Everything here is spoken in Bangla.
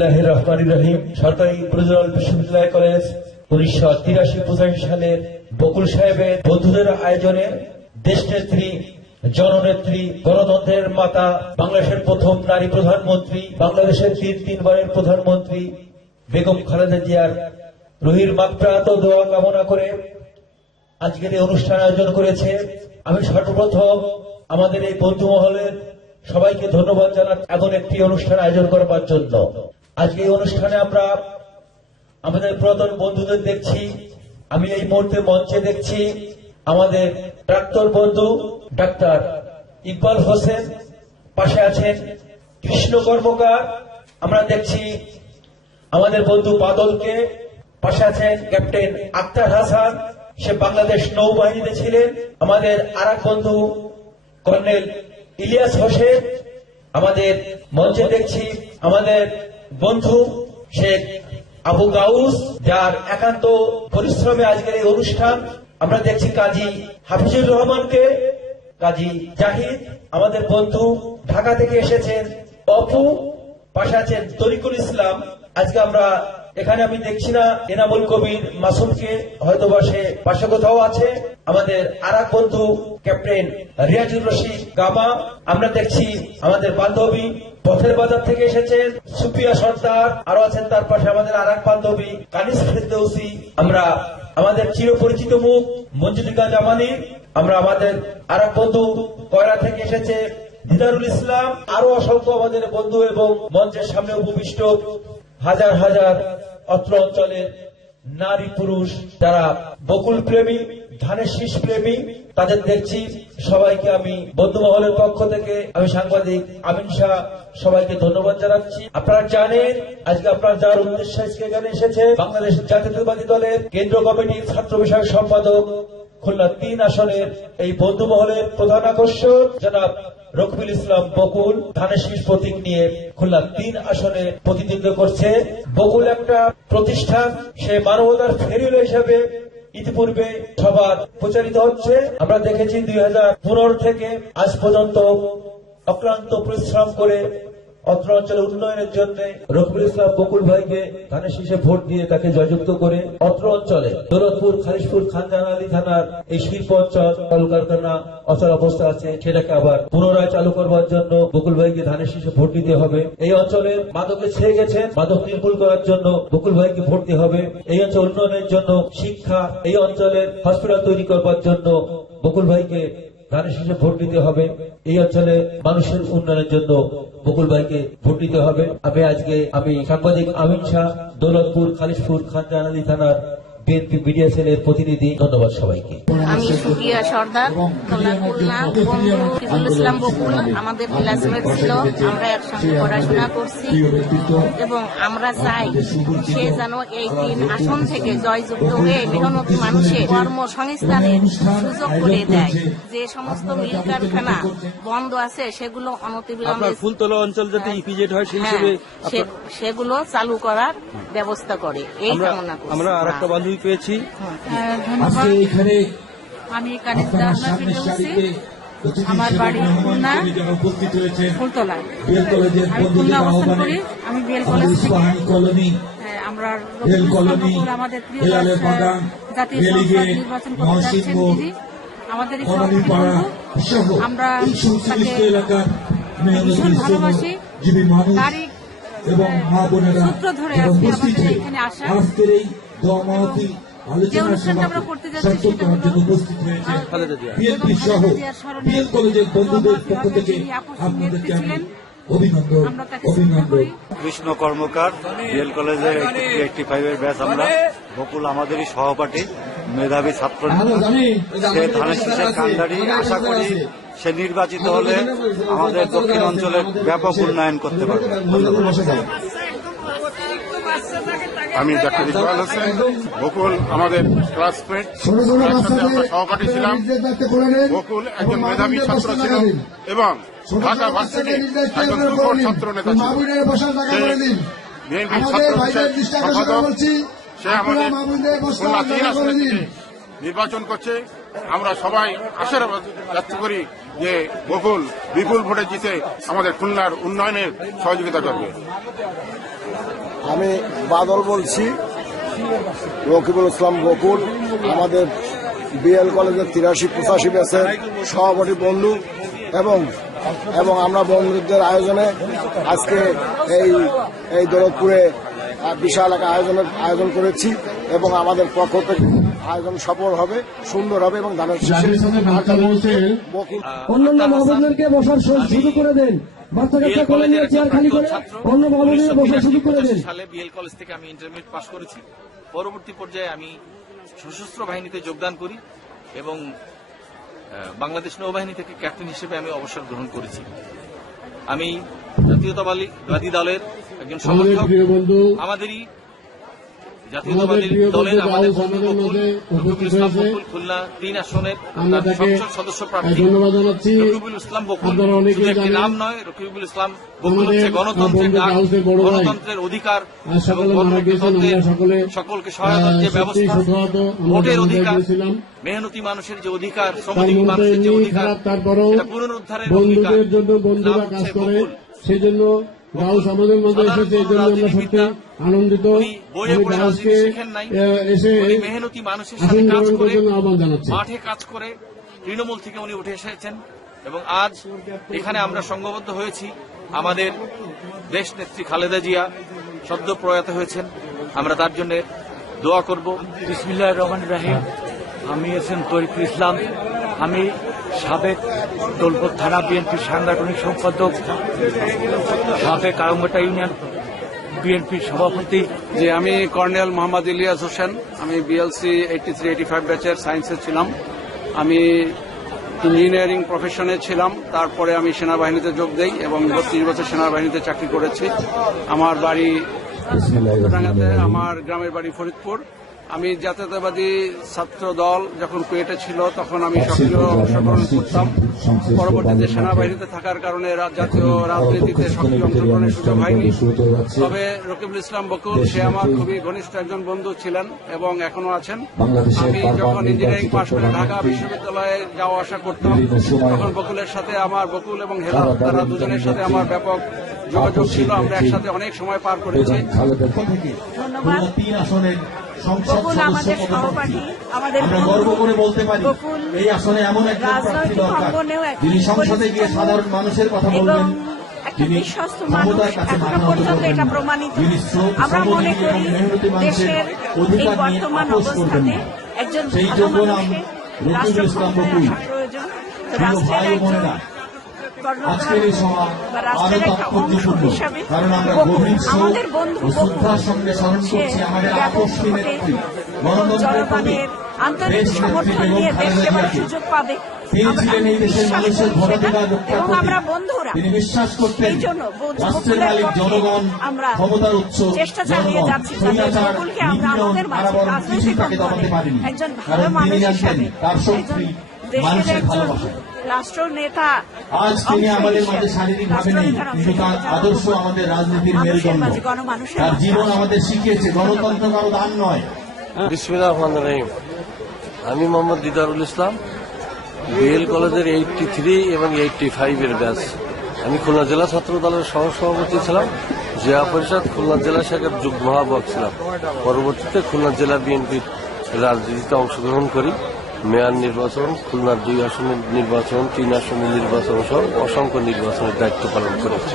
বিসমিল্লাহির রহমানির রহিম। সরকারি প্রজনন বিশ্ববিদ্যালয় কলেজ 1983-85 সালের বকুল সাহেবের বন্ধুদের আয়োজনে দেশনেত্রী, জননেত্রী, গণতন্ত্রের মাতা, বাংলাদেশের প্রথম নারী প্রধানমন্ত্রী, বাংলাদেশের তিনবারের প্রধানমন্ত্রী বেগম খালেদা জিয়ার রুহির মাগফিরাত ও দোয়া কামনা করে আজকের এই অনুষ্ঠান আয়োজন করেছে। আমি সর্বপ্রথম আমাদের এই বন্ধু মহলের সবাইকে ধন্যবাদ জানাচ্ছি এমন একটি অনুষ্ঠান আয়োজন করবার জন্য। আজকে এই অনুষ্ঠানে আমরা আমাদের পুরাতন বন্ধুদের দেখছি। আমি এই মুহূর্তে মঞ্চে দেখছি আমাদের প্রাক্তন বন্ধু ডাক্তার ইকবাল হোসেন, পাশে আছেন কৃষ্ণ কর্মকার। আমরা দেখছি আমাদের বন্ধু বাদলকে, পাশে আছেন ক্যাপ্টেন আক্তার হাসান, সে বাংলাদেশ নৌবাহিনীতে ছিলেন। আমাদের আরেক বন্ধু কর্নেল ইলিয়াস হোসেন। আমাদের মঞ্চে দেখছি আমাদের বন্ধু শেখ আবু গাউস, যার একান্ত পরিশ্রমে আজকের এই অনুষ্ঠান। আমরা দেখছি কাজী হাফিজুর রহমানকে, কাজী জাহিদ, আমাদের বন্ধু ঢাকা থেকে এসেছেন অপু, পাশে আছেন তরিকুল ইসলাম। আজকে আমরা এখানে আমি দেখছি না এনামুল কবির মাসুমকে, হয়তো বা সে পাশে কোথাও আছে। আমাদের আরেক বন্ধু ক্যাপ্টেন রিয়াজুর রশিদ গামা। আমরা দেখছি আমাদের বান্ধবী পথের বাজার থেকে এসেছেন সুপিয়া সর্দার, আরো আছেন তার পাশে আমাদের আরেক বান্ধবী কানিস ফেরদৌসি। আমরা আমাদের চিরপরিচিত মুখ মঞ্জুলিকা জামানি। আমরা আমাদের আরেক বন্ধু কয়রা থেকে এসেছে দিদারুল ইসলাম। আরো অসংখ্য আমাদের বন্ধু এবং মঞ্চের সামনে উপবিষ্ট হাজার হাজার অত্র অঞ্চলের নারী পুরুষ যারা বকুল প্রেমী, ধানের শীষ প্রেমী, তাদের দেখছি। সবাইকে আমি বন্ধু মহলের পক্ষ থেকে, আমি সাংবাদিক আমিন শাহ, সবাইকে ধন্যবাদ জানাচ্ছি। আপনারা জানেন আজকে আপনারা যার উদ্দেশ্যে এখানে এসেছে, বাংলাদেশ জাতীয়তাবাদী দলের কেন্দ্রীয় কমিটির ছাত্র বিষয়ক সম্পাদক, খুলনা 3 আসনের এই বন্ধু মহলের প্রধান আকর্ষণ জনাব রকিবুল ইসলাম বকুল ধানের শীষ প্রতীক নিয়ে খুলনা 3 আসনে প্রতিনিধিত্ব করছে। বকুল একটা প্রতিষ্ঠান, সে মানবতার ফেরিওয়ালা হিসেবে ইতিপূর্বে সবার প্রচারিত হচ্ছে। আমরা দেখেছি 2015 থেকে আজ পর্যন্ত অক্লান্ত পরিশ্রম করে অত্র অঞ্চলের উন্নয়নের জন্য রকিবুল ইসলাম বকুল ভাইকে ধানের শীষে ভোট দিয়ে তাকে জয়যুক্ত করে অত্র অঞ্চলে দৌলতপুর, খালিশপুর, খানজাহান আলী থানার এই শিল্প অঞ্চল, কলকারখানা অচল অবস্থা আছে, সেটাকে আবার পুনরায় চালু করবার জন্য বকুল ভাইকে ধানের শীষে ভোট দিতে হবে। এই অঞ্চলের মাদকে ছেয়ে গেছে, মাদক নির্মূল করার জন্য বকুল ভাইকে ভোট দিতে হবে। এই অঞ্চল উন্নয়নের জন্য, শিক্ষা, এই অঞ্চলের হসপিটাল তৈরি করবার জন্য বকুল ভাইকে ধানের শীষে ভোট দিতে হবে। এই অঞ্চলে মানুষের উন্নয়নের জন্য বকুল ভাইকে ভোট দিতে হবে। আমি সাংবাদিক আমিন শাহ, দৌলতপুর, খালিশপুর, খানজাহান আলী থানার বিএনপি মিডিয়া সেলের প্রতিনিধি। ধন্যবাদ সবাইকে। আমি সুপিয়া সর্দার, খুলনা। রকিবুল ইসলাম বকুল আমাদের ক্লাসমেট ছিল, আমরা একসঙ্গে পড়াশোনা করছি এবং আমরা চাই সে যেন এই 3 আসন থেকে জয়যুক্ত হয়ে মেহনতি মানুষের কর্মসংস্থানের সুযোগ করে দেয়। যে সমস্ত মিল কারখানা বন্ধ আছে সেগুলো অনতিবিলম্বে ফুলতলা অঞ্চল যাতে ইপিজেড হয় সেই হিসেবে সেগুলো চালু করার ব্যবস্থা করে, এই কামনা করছি। আমরা আরেকটা বান্ধবী পেয়েছি। আমি কানিস্তা আহমেদ ফিরদৌসি, আমার বাড়ি খুলনা ফুলতলায়। আমি খুলনা অবস্থান করি, আমি বিএল কলেজ থেকে। আমরা আমাদের প্রিয় জাতীয় সংসদ নির্বাচন করতে যাচ্ছেন তিনি, আমাদের আমরা তাকে ভীষণ ভালোবাসি। তারিখ সূত্র ধরে আজকে আমাদের এখানে আসা, যে অনুষ্ঠানটা আমরা করতে যাচ্ছি সেটা হলো বিএনপি সহ বিএল কলেজের বন্ধুদের পক্ষ থেকে আপনাদের ছিলেন। আমরা তাকে শ্রদ্ধা করি। কৃষ্ণ কর্মকার, বিএল কলেজের 85 ব্যাচ। আমরা বকুল আমাদেরই সহপাঠী, মেধাবী ছাত্র, সে ধানের শীষের কান্ডারি। আশা করি সে নির্বাচিত হলে আমাদের দক্ষিণ অঞ্চলের ব্যাপক উন্নয়ন করতে পারবে। আমি ডাক্তার ইকবাল হোসেন, বকুল আমাদের ক্লাসমেট, আমরা সহপাঠী ছিলাম। বকুল একজন মেধাবী ছাত্র ছিল এবং ঢাকা ভার্সিটির একজন দুর্বল ছাত্র নেতা ছিল। বিএনপির ছাত্র সম্পাদক, সে আমাদের খুলনা 3 আসনে নির্বাচন করছে। আমরা সবাই আশাবাদ ব্যক্ত করি যে বকুল বিপুল ভোটে জিতে আমাদের খুলনার উন্নয়নের সহযোগিতা করবে। আমি বাদল বলছি, রকিবুল ইসলাম বকুল, আমাদের বিএল কলেজের 83-85 ব্যাচের সভাপতি বন্ধু এবং আমরা বন্ধুদের আয়োজনে আজকে এই দৌলতপুরে বিশাল এক আয়োজন করেছি এবং আমাদের পক্ষ থেকে আয়োজন সফল হবে, সুন্দর হবে এবং ধানের অন্যান্য মহাবুদ্দেরকে বসার সুযোগ করে দেন। বাচ্চা কাচ্চা কোলে নিয়ে চেয়ার খালি করে অন্য মহাবুদ্দের বসার সুযোগ করে দেন। সালে বিএল কলেজ থেকে আমি ইন্টারমিডিয়েট পাশ করেছি। পরবর্তী পর্যায়ে আমি সশস্ত্র বাহিনীতে যোগদান করি এবং বাংলাদেশ নৌবাহিনী থেকে ক্যাপ্টেন হিসেবে আমি অবসর গ্রহণ করেছি। আমি জাতীয়তাবাদী দলের একজন সমর্থক। আমাদেরই জাতীয়তাবাদী দলের আমাদের বন্ধু রকিবুল ইসলাম বকুল খুলনা 3 আসনের সংসদ সদস্য প্রার্থী। রকিবুল ইসলাম বকুল শুধু একটি নাম নয়, রকিবুল ইসলাম বকুল হচ্ছে গণতন্ত্রের ডাক, গণতন্ত্রের অধিকার এবং গণতন্ত্রের সকলকে সহায়তার যে ব্যবস্থা, ভোটের অধিকার, মেহনতি মানুষের যে অধিকার, শ্রমজীবী মানুষের যে অধিকার, এটা পুনরুদ্ধারের অধিকার। নাম হচ্ছে বকুল। সেই জন্য গাউস আমাদের মধ্যে এসেছে, এই জন্য আমরা সত্যি আনন্দিত। মেহনতি মানুষের সাথে কাজ করে, মাঠে কাজ করে তৃণমূল থেকে উনি উঠে এসেছেন এবং আজ এখানে আমরা সংঘবদ্ধ হয়েছি। আমাদের দেশ নেত্রী খালেদা জিয়া সদ্য প্রয়াত হয়েছেন, আমরা তার জন্য দোয়া করব। বিসমিল্লাহির রহমানির রহিম। আমি এসএম তরিকুল ইসলাম, আমি সাবেক দৌলতপুর থানা বিএনপির সাংগঠনিক সম্পাদক, সাবেক আরামবাটা ইউনিয়ন বিএনপির সভাপতি। যে আমি কর্নেল মোহাম্মদ ইলিয়াস হোসেন, আমি বিএলসি 83-85 ব্যাচের সায়েন্সে ছিলাম। আমি ইঞ্জিনিয়ারিং প্রফেশনে ছিলাম, তারপরে আমি সেনাবাহিনীতে যোগ দেই এবং 32 বছর সেনাবাহিনীতে চাকরি করেছি। আমার বাড়ি চুয়াডাঙ্গাতে, আমার গ্রামের বাড়ি ফরিদপুর। আমি জাতীয়তাবাদী ছাত্র দল যখন কুয়েটে ছিল তখন আমি সক্রিয় অংশগ্রহণ করতাম। পরবর্তীতে সেনাবাহিনীতে থাকার কারণে জাতীয় রাজনীতিতে সক্রিয় অংশগ্রহণের সুযোগ হয়নি। তবে রকিবুল ইসলাম বকুল, সে আমার খুবই ঘনিষ্ঠ একজন বন্ধু ছিলেন এবং এখনো আছেন। আমি যখন ইঞ্জিনিয়ারিং পাশ করে ঢাকা বিশ্ববিদ্যালয়ে যাওয়া আসা করতাম তখন বকুলের সাথে বকুল এবং হেলাল, তারা দুজনের সাথে আমার ব্যাপক যোগাযোগ ছিল। আমরা একসাথে অনেক সময় পার করেছি। ধন্যবাদ। বকুল আমাদের সহপাঠী, আমাদের গর্ব করে বলতে পারি এই আসনে এমন একজন প্রার্থী দরকার যিনি সংসদে গিয়ে সাধারণ মানুষের কথা বলবেন, তিনি বিশ্বস্ত মানুষ। এখনো পর্যন্ত এটা প্রমাণিত। আমরা মনে করি দেশের এই বর্তমান অবস্থানে একজন ভালো মানুষের রাষ্ট্র ক্ষমতায় আসা প্রয়োজন। রাষ্ট্রের একজন আজকের এই সভা আরো তাৎপর্যপূর্ণ, কারণ আমরা গভীর শ্রদ্ধার সঙ্গে স্মরণ করছি আমাদের আপসী নেত্রী, গণতন্ত্রের প্রতি দেশ নেত্রী বেগম খালেদা জিয়াকে। তিনি ছিলেন এই দেশের মানুষের ভোটাধিকার রক্ষা করতে। তিনি বিশ্বাস করতেন রাষ্ট্রের মালিক জনগণ, ক্ষমতার উৎস জনগণ, স্বৈরাচার, নিপীড়ন, কারাবরণ কিছুই তাকে দমাতে পারেনি। কারণ তিনি জানতেন তার শক্তি মানুষের ভালোবাসা। রাষ্ট্র নেতা আজ তিনি আমাদের মাঝে শারীরিকভাবে নেই, কিন্তু তার আদর্শ আমাদের রাজনীতির মেরুদণ্ড। তার জীবন আমাদের শিখিয়েছে গণতন্ত্র কারো দান নয়। বিসমিল্লাহির রহমানির রহিম। আমি মোহাম্মদ দিদারুল ইসলাম, বিএল কলেজের 83 এবং 85 এর ব্যাচ। আমি খুলনা জেলা ছাত্র দলের সহসভাপতি ছিলাম, জেলা পরিষদ খুলনা জেলা শাখার যুগ্ম আহ্বায়ক ছিলাম। পরবর্তীতে খুলনা জেলা বিএনপির রাজনীতিতে অংশগ্রহণ করি। মেয়র নির্বাচন, খুলনার 2 আসনের নির্বাচন, 3 আসনের নির্বাচন সহ অসংখ্য নির্বাচনের দায়িত্ব পালন করেছি।